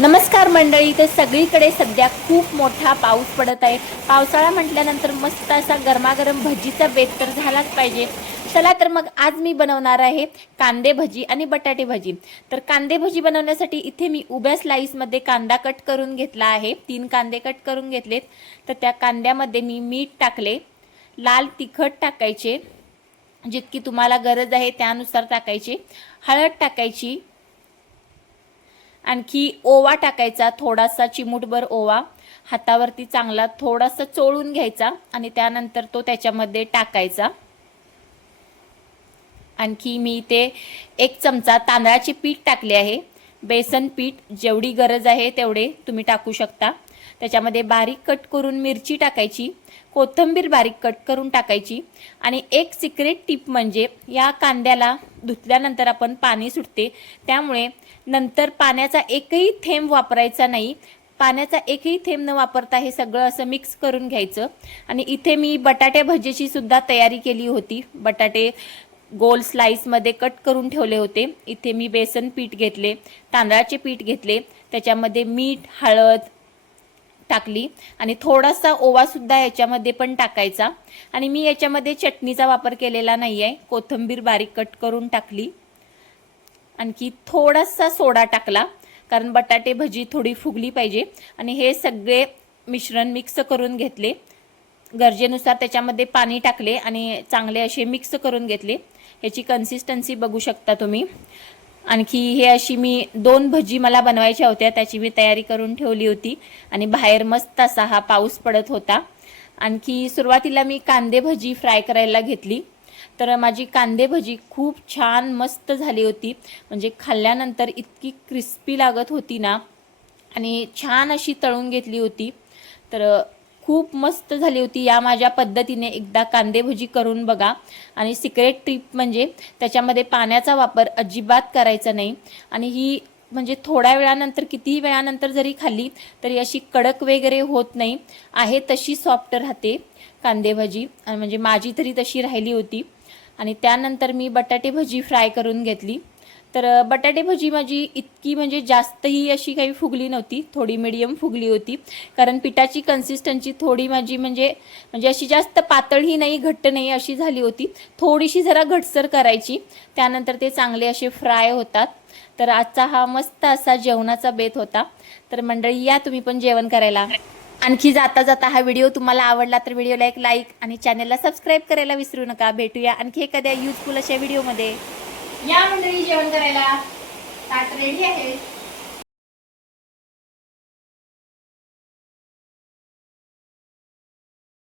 नमस्कार मंडळी, तर सगळीकडे सध्या खूप मोठा पाऊस पडत आहे। पावसाळा म्हटल्यानंतर मस्त असा गरमागरम भजीचा बेत तर झालाच पाहिजे। चला तर मग आज मी बनवणार आहे कांदे भजी आणि बटाटे भजी। तर कांदे भजी बनवण्यासाठी इथे मी उभ्या स्लाइसमध्ये कांदा कट करून घेतला आहे। 3 कांदे कट करून घेतलेत। तर त्या कांद्यामध्ये मी मीठ टाकले, लाल तिखट टाकायचे, जितकी तुम्हाला गरज आहे त्यानुसार टाकायचे, हळद टाकायची, आणखी ओवा टाकायचा, थोडासा चिमूटभर ओवा हातावरती चांगला थोडासा चोळून घ्यायचा आणि त्यानंतर तो त्याच्यामध्ये टाकायचा। आणखी मी ते 1 चमचा तांदळाचे पीठ टाकले आहे। बेसन पीठ जेवढी गरज आहे तेवढे तुम्ही टाकू शकता। त्याच्यामध्ये बारीक कट करून मिरची टाकायची, कोथिंबीर बारीक कट करून टाकायची। आणि एक सिक्रेट टिप म्हणजे या कांद्याला धुतल्यानंतर आपण पाणी सुटते, त्यामुळे नंतर पाण्याचा एकही थेंब वापरायचा नाही। पाण्याचा एकही थेंब न वापरता हे सगळं असं मिक्स करून घ्यायचं। आणि इथे मी बटाटे भजीची सुद्धा तयारी केली होती। बटाटे गोल स्लाइस मध्ये कट करून ठेवले होते। इथे मी बेसन पीठ घेतले, तांदळाचे पीठ घेतले, त्याच्यामध्ये मीठ, हळद टाकली आणि थोडासा ओवा सुद्धा याच्यामध्ये पण टाकायचा। आणि मी याच्यामध्ये चटणीचा वापर केलेला नाहीये, कोथिंबीर बारीक कट करून टाकली, आणखी थोडासा सोडा टाकला, कारण बटाटे भजी थोडी फुगली पाहिजे। आणि हे सगळे मिश्रण मिक्स करून घेतले, गरजेनुसार त्याच्यामध्ये पाणी टाकले आणि चांगले असे मिक्स करून घेतले। याची कन्सिस्टन्सी बघू शकता तुम्ही। आणखी हे अशी मी 2 भजी मला बनवायच्या होत्या, त्याची मी तयारी करून ठेवली होती। आणि बाहेर मस्त असा हा पाऊस पडत होता। आणखी सुरुवातीला मी कांदे भजी फ्राय करायला घेतली, तर माझी कांदे भजी खूप छान मस्त झाली होती। म्हणजे खाल्ल्यानंतर इतकी क्रिस्पी लागत होती ना, आणि छान अशी तळून घेतली होती, तर खूप मस्त झाली होती। या माझ्या पद्धतीने एकदा कांदे भजी करून बघा। आणि सिक्रेट टिप म्हणजे त्याच्यामध्ये पाण्याचा वापर अजिबात करायचा नाही। आणि ही म्हणजे थोड्या वेळानंतर, किती वेळानंतर जरी खाल्ली तरी अशी कडक वगैरे होत नाही, आहे तशी सॉफ्ट राहते कांदे भजी। म्हणजे माझी तरी तशी राहिली होती। आणि त्यानंतर मी बटाटे भजी फ्राय करून घेतली। तर बटाटे भजी माझी इतकी म्हणजे जास्तही अशी काही फुगली नव्हती, थोडी मीडियम फुगली होती। कारण पिठाची कन्सिस्टन्सी थोडी माझी म्हणजे अशी जास्त पातळही नाही, घट्ट नाही अशी झाली होती, थोडीशी जरा घटसर करायची, त्यानंतर ते चांगले असे फ्राय होतात। तर आजचा हा मस्त असा जेवणाचा बेत होता। तर मंडळी, या तुम्ही पण जेवण करायला। आणखी जाता जाता हा व्हिडिओ तुम्हाला आवडला तर व्हिडिओला एक लाईक आणि चॅनलला सबस्क्राईब करायला विसरू नका। भेटूया आणखी एखाद्या युजफुल अशा व्हिडिओमध्ये। या मंडळी जेवण करायला, ताट रेडी आहे।